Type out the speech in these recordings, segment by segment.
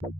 Welcome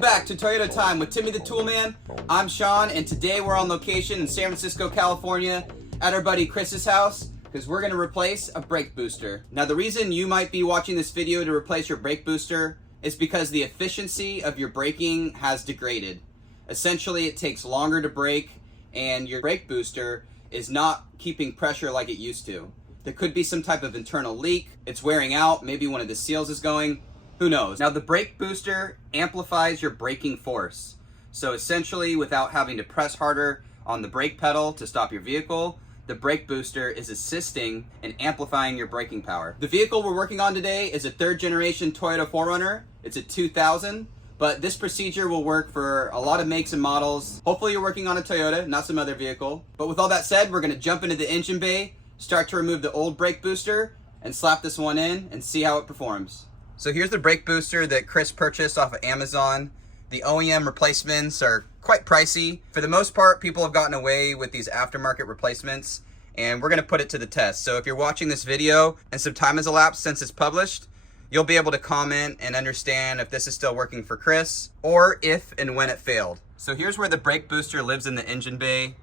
back to Toyota Time with Timmy the Toolman. I'm Sean, and today we're on location in San Francisco, California at our buddy Chris's house because we're going to replace a brake booster. Now, the reason you might be watching this video to replace your brake booster is because the efficiency of your braking has degraded. Essentially, it takes longer to brake, and your brake booster is not keeping pressure like it used to. There could be some type of internal leak. It's wearing out. Maybe one of the seals is going. Who knows? Now, the brake booster amplifies your braking force. So essentially, without having to press harder on the brake pedal to stop your vehicle, the brake booster is assisting in amplifying your braking power. The vehicle we're working on today is a third generation Toyota 4Runner. It's a 2000, but this procedure will work for a lot of makes and models. Hopefully you're working on a Toyota, not some other vehicle. But with all that said, we're gonna jump into the engine bay, start to remove the old brake booster, and slap this one in and see how it performs. So here's the brake booster that Chris purchased off of Amazon. The OEM replacements are quite pricey. For the most part, people have gotten away with these aftermarket replacements, and we're gonna put it to the test. So if you're watching this video and some time has elapsed since it's published, you'll be able to comment and understand if this is still working for Chris or if and when it failed. So here's where the brake booster lives in the engine bay.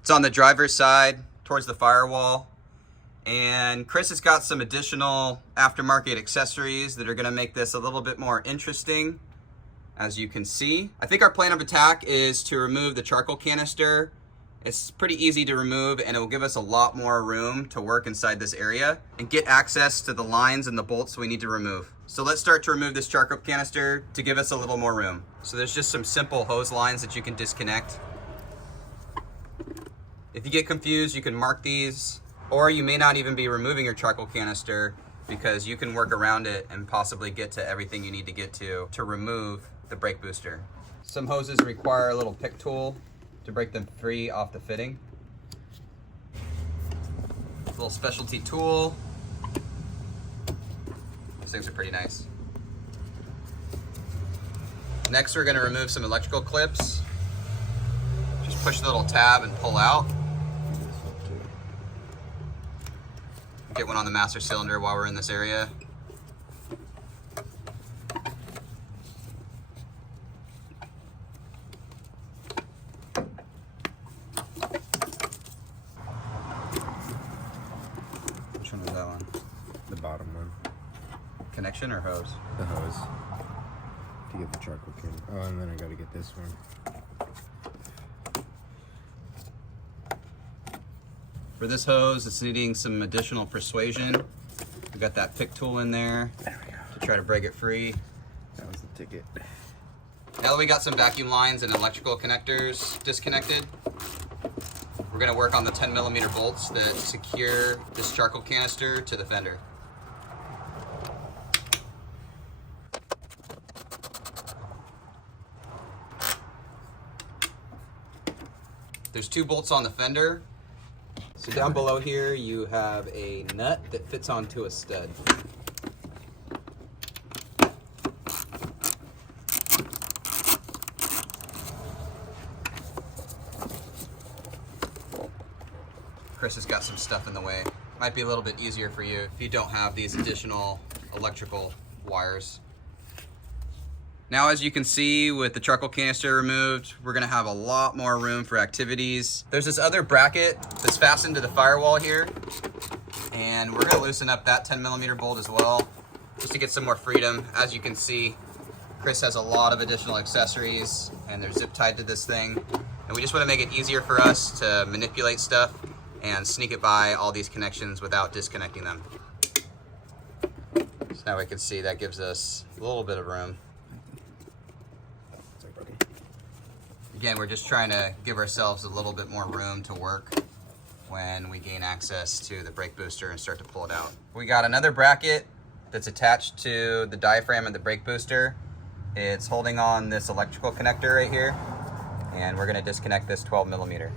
It's on the driver's side towards the firewall. And Chris has got some additional aftermarket accessories that are gonna make this a little bit more interesting, as you can see. I think our plan of attack is to remove the charcoal canister. It's pretty easy to remove, and it will give us a lot more room to work inside this area and get access to the lines and the bolts we need to remove. So let's start to remove this charcoal canister to give us a little more room. So there's just some simple hose lines that you can disconnect. If you get confused, you can mark these. Or you may not even be removing your charcoal canister because you can work around it and possibly get to everything you need to get to remove the brake booster. Some hoses require a little pick tool to break them free off the fitting. A little specialty tool. These things are pretty nice. Next, we're going to remove some electrical clips. Just push the little tab and pull out. Get one on the master cylinder while we're in this area. Which one was that one? The bottom one. Connection or hose? The hose. To get the charcoal can. Oh, and then I gotta get this one. For this hose, it's needing some additional persuasion. We've got that pick tool in there to try to break it free. That was the ticket. Now that we got some vacuum lines and electrical connectors disconnected, we're gonna work on the 10mm bolts that secure this charcoal canister to the fender. There's 2 bolts on the fender. So down below here, you have a nut that fits onto a stud. Chris has got some stuff in the way. Might be a little bit easier for you if you don't have these additional electrical wires. Now, as you can see, with the charcoal canister removed, we're gonna have a lot more room for activities. There's this other bracket that's fastened to the firewall here, and we're gonna loosen up that 10mm bolt as well, just to get some more freedom. As you can see, Chris has a lot of additional accessories, and they're zip tied to this thing. And we just wanna make it easier for us to manipulate stuff and sneak it by all these connections without disconnecting them. So now we can see that gives us a little bit of room. Again, we're just trying to give ourselves a little bit more room to work when we gain access to the brake booster and start to pull it out. We got another bracket that's attached to the diaphragm of the brake booster. It's holding on this electrical connector right here, and we're gonna disconnect this 12mm.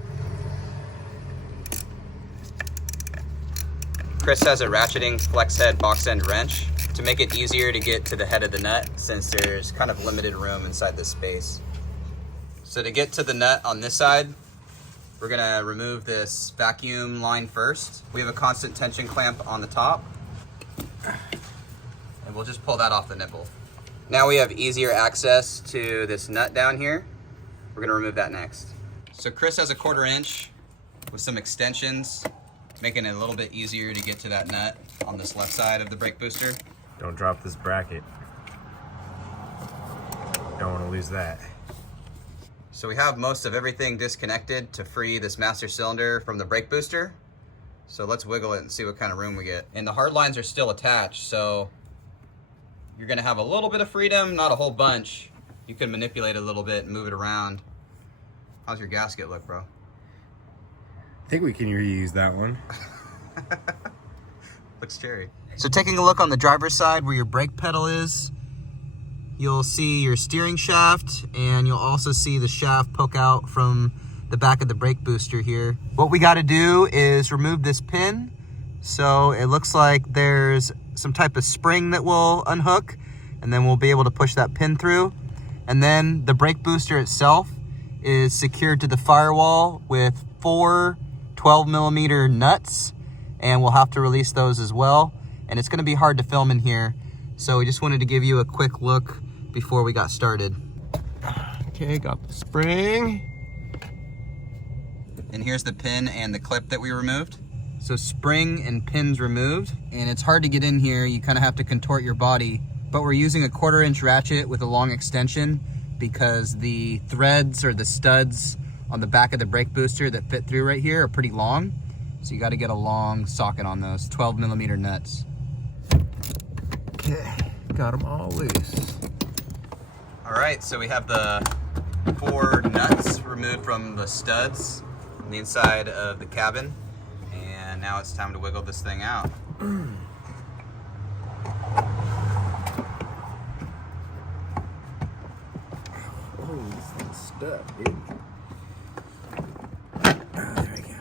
Chris has a ratcheting flex head box end wrench to make it easier to get to the head of the nut since there's kind of limited room inside this space. So to get to the nut on this side, we're gonna remove this vacuum line first. We have a constant tension clamp on the top, and we'll just pull that off the nipple. Now we have easier access to this nut down here. We're gonna remove that next. So Chris has a 1/4 inch with some extensions, making it a little bit easier to get to that nut on this left side of the brake booster. Don't drop this bracket. Don't want to lose that. So we have most of everything disconnected to free this master cylinder from the brake booster. So let's wiggle it and see what kind of room we get. And the hard lines are still attached, so you're gonna have a little bit of freedom, not a whole bunch. You can manipulate it a little bit and move it around. How's your gasket look, bro? I think we can reuse that one. Looks cherry. So taking a look on the driver's side where your brake pedal is, you'll see your steering shaft, and you'll also see the shaft poke out from the back of the brake booster here. What we got to do is remove this pin. So it looks like there's some type of spring that will unhook, and then we'll be able to push that pin through. And then the brake booster itself is secured to the firewall with 4 12mm nuts, and we'll have to release those as well. And it's going to be hard to film in here, so we just wanted to give you a quick look before we got started. Okay, got the spring. And here's the pin and the clip that we removed. So spring and pins removed, and it's hard to get in here. You kind of have to contort your body, but we're using a 1/4 inch ratchet with a long extension because the threads or the studs on the back of the brake booster that fit through right here are pretty long. So you got to get a long socket on those 12mm nuts. Okay, got them all loose. All right, so we have the 4 nuts removed from the studs on the inside of the cabin. And now it's time to wiggle this thing out. Oh, this thing's stuck, dude. There we go.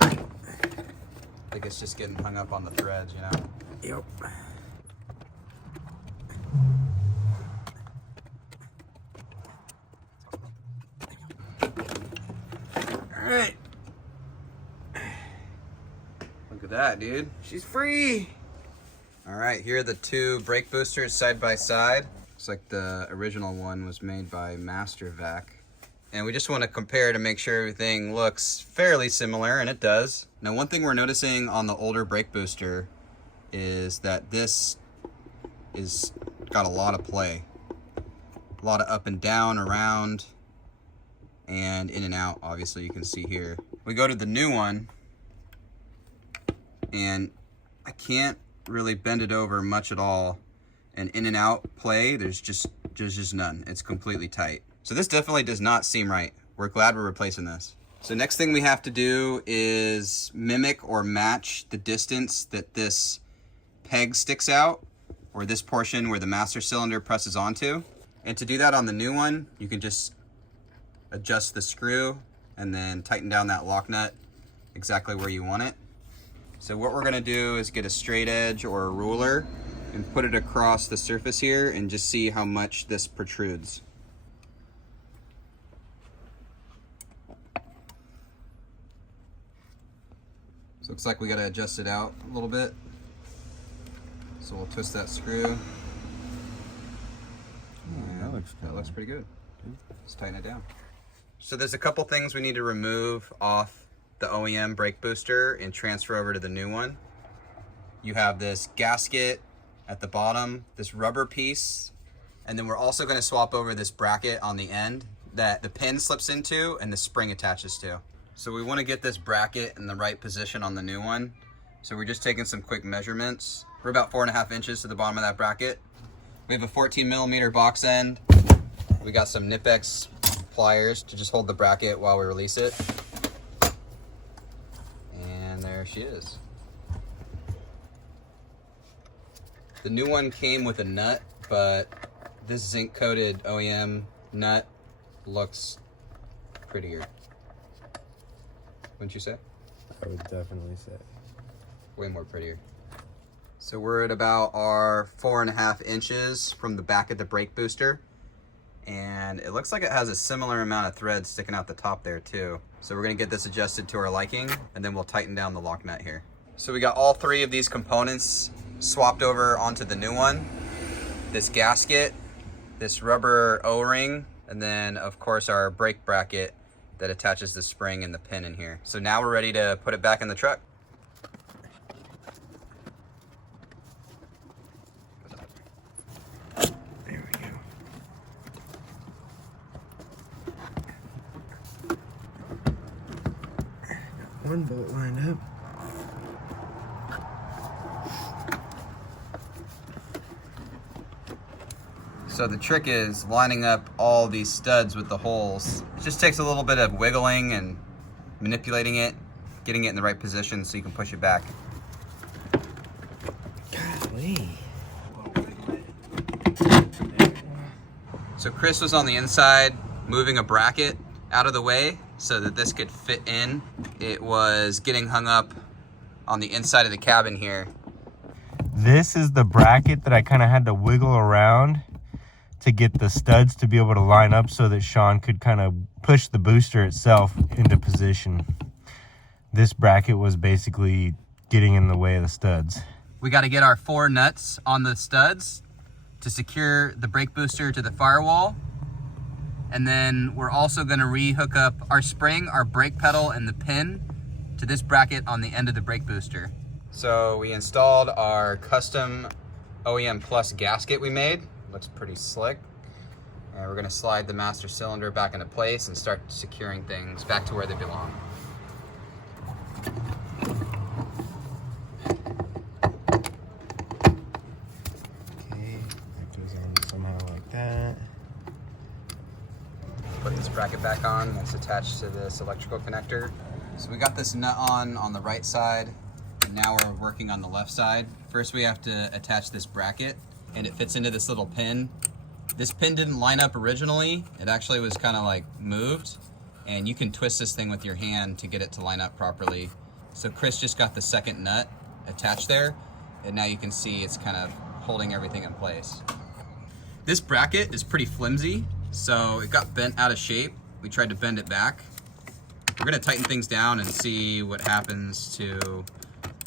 I think it's just getting hung up on the threads, you know? Yep. All right. Look at that, dude. She's free. All right, here are the 2 brake boosters side by side. Looks like the original one was made by MasterVac. And we just want to compare to make sure everything looks fairly similar, and it does. Now, one thing we're noticing on the older brake booster is that this is got a lot of play. A lot of up and down, around, and in and out, obviously you can see here. We go to the new one, and I can't really bend it over much at all. And in and out play, there's just none. It's completely tight. So this definitely does not seem right. We're glad we're replacing this. So next thing we have to do is mimic or match the distance that this peg sticks out, or this portion where the master cylinder presses onto. And to do that on the new one, you can just adjust the screw and then tighten down that lock nut exactly where you want it. So what we're gonna do is get a straight edge or a ruler and put it across the surface here and just see how much this protrudes. So looks like we gotta adjust it out a little bit. So we'll twist that screw. That looks pretty good. Let's tighten it down. So there's a couple things we need to remove off the OEM brake booster and transfer over to the new one. You have this gasket at the bottom, this rubber piece, and then we're also going to swap over this bracket on the end that the pin slips into and the spring attaches to. So we want to get this bracket in the right position on the new one. So we're just taking some quick measurements. We're about 4.5 inches to the bottom of that bracket. We have a 14mm box end. We got some KNIPEX pliers to just hold the bracket while we release it. And there she is. The new one came with a nut, but this zinc coated OEM nut looks prettier. Wouldn't you say? I would definitely say. Way more prettier. So we're at about our 4.5 inches from the back of the brake booster. And it looks like it has a similar amount of thread sticking out the top there too. So we're gonna get this adjusted to our liking, and then we'll tighten down the lock nut here. So we got all 3 of these components swapped over onto the new one. This gasket, this rubber O-ring, and then of course our brake bracket that attaches the spring and the pin in here. So now we're ready to put it back in the truck. There we go. Got one bolt lined up. So the trick is lining up all these studs with the holes. It just takes a little bit of wiggling and manipulating it, getting it in the right position so you can push it back. Golly. So Chris was on the inside moving a bracket out of the way so that this could fit in. It was getting hung up on the inside of the cabin here. This is the bracket that I kind of had to wiggle around to get the studs to be able to line up so that Sean could kind of push the booster itself into position. This bracket was basically getting in the way of the studs. We got to get our 4 nuts on the studs to secure the brake booster to the firewall. And then we're also going to re-hook up our spring, our brake pedal, and the pin to this bracket on the end of the brake booster. So we installed our custom OEM Plus gasket we made. Looks pretty slick. And we're going to slide the master cylinder back into place and start securing things back to where they belong. Okay, that goes on somehow like that. Put this bracket back on. It's attached to this electrical connector. So we got this nut on the right side, and now we're working on the left side. First we have to attach this bracket, and it fits into this little pin. This pin didn't line up originally. It actually was kind of like moved, and you can twist this thing with your hand to get it to line up properly. So Chris just got the second nut attached there, and now you can see it's kind of holding everything in place. This bracket is pretty flimsy, so it got bent out of shape. We tried to bend it back. We're gonna tighten things down and see what happens to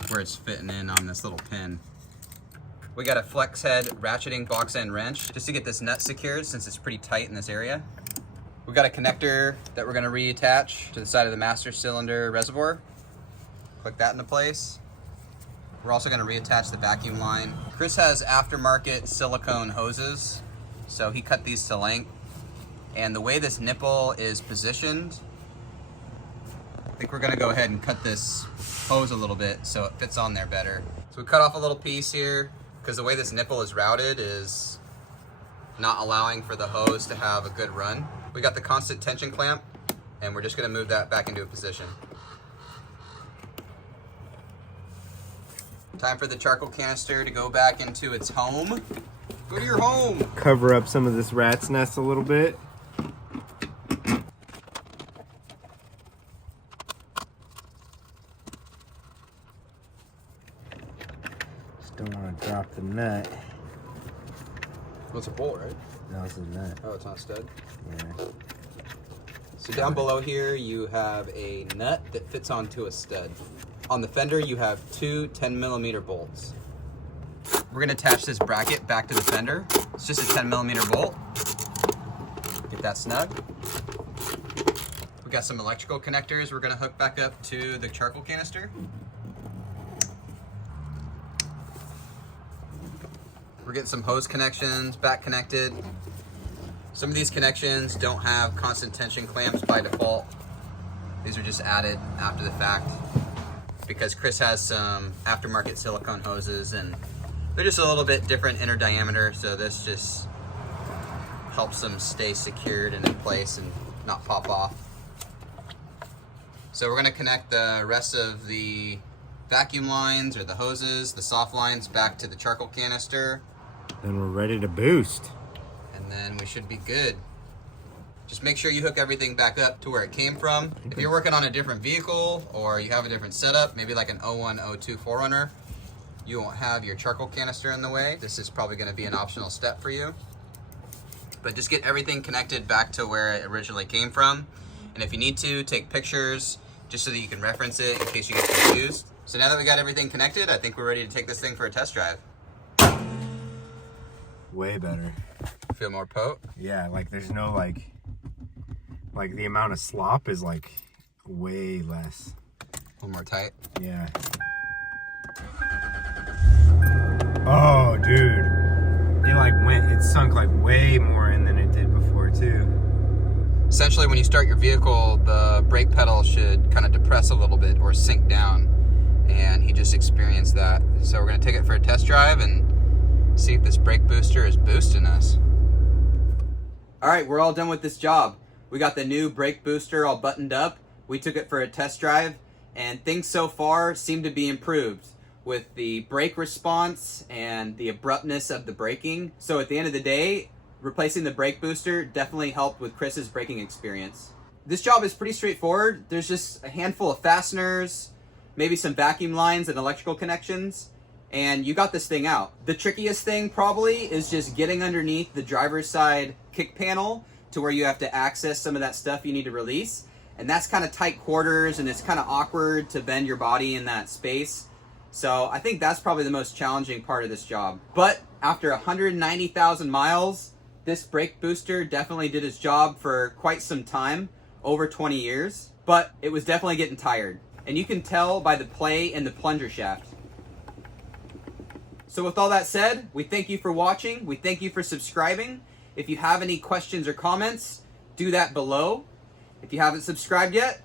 where it's fitting in on this little pin. We got a flex head ratcheting box end wrench just to get this nut secured since it's pretty tight in this area. We got a connector that we're gonna reattach to the side of the master cylinder reservoir. Click that into place. We're also gonna reattach the vacuum line. Chris has aftermarket silicone hoses, so he cut these to length. And the way this nipple is positioned, I think we're gonna go ahead and cut this hose a little bit so it fits on there better. So we cut off a little piece here because the way this nipple is routed is not allowing for the hose to have a good run. We got the constant tension clamp, and we're just gonna move that back into a position. Time for the charcoal canister to go back into its home. Go to your home. Cover up some of this rat's nest a little bit. Just don't want to drop the nut. Well, it's a bolt, right? No, it's a nut. Oh, it's not a stud? Yeah. So down below here, you have a nut that fits onto a stud. On the fender, you have 2 10mm bolts. We're gonna attach this bracket back to the fender. It's just a 10mm bolt. Get that snug. We got some electrical connectors we're gonna hook back up to the charcoal canister. We're getting some hose connections back connected. Some of these connections don't have constant tension clamps by default. These are just added after the fact because Chris has some aftermarket silicone hoses and they're just a little bit different inner diameter, so this just helps them stay secured and in place and not pop off. So we're gonna connect the rest of the vacuum lines or the hoses, the soft lines, back to the charcoal canister. Then we're ready to boost. And then we should be good. Just make sure you hook everything back up to where it came from. If you're working on a different vehicle or you have a different setup, maybe like an 01, 02 4Runner, you won't have your charcoal canister in the way. This is probably gonna be an optional step for you. But just get everything connected back to where it originally came from. And if you need to, take pictures just so that you can reference it in case you get confused. So now that we got everything connected, I think we're ready to take this thing for a test drive. Way better. Feel more potent? Yeah, like there's no like the amount of slop is like way less. A little more tight? Yeah. Oh, dude. It sunk like way more in than it did before too. Essentially, when you start your vehicle, the brake pedal should kind of depress a little bit or sink down. And he just experienced that. So we're gonna take it for a test drive and see if this brake booster is boosting us. All right, we're all done with this job. We got the new brake booster all buttoned up. We took it for a test drive, and things so far seem to be improved with the brake response and the abruptness of the braking. So at the end of the day, replacing the brake booster definitely helped with Chris's braking experience. This job is pretty straightforward. There's just a handful of fasteners, maybe some vacuum lines and electrical connections, and you got this thing out. The trickiest thing probably is just getting underneath the driver's side kick panel to where you have to access some of that stuff you need to release. And that's kind of tight quarters, and it's kind of awkward to bend your body in that space. So I think that's probably the most challenging part of this job. But after 190,000 miles, this brake booster definitely did its job for quite some time, over 20 years. But it was definitely getting tired. And you can tell by the play in the plunger shaft. So with all that said, we thank you for watching. We thank you for subscribing. If you have any questions or comments, do that below. If you haven't subscribed yet,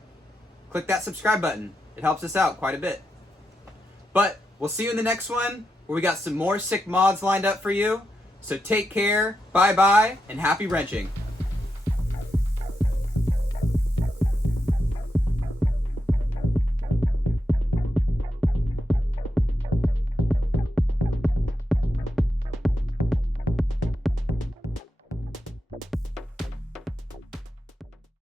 click that subscribe button. It helps us out quite a bit. But we'll see you in the next one, where we got some more sick mods lined up for you. So take care, bye-bye, and happy wrenching.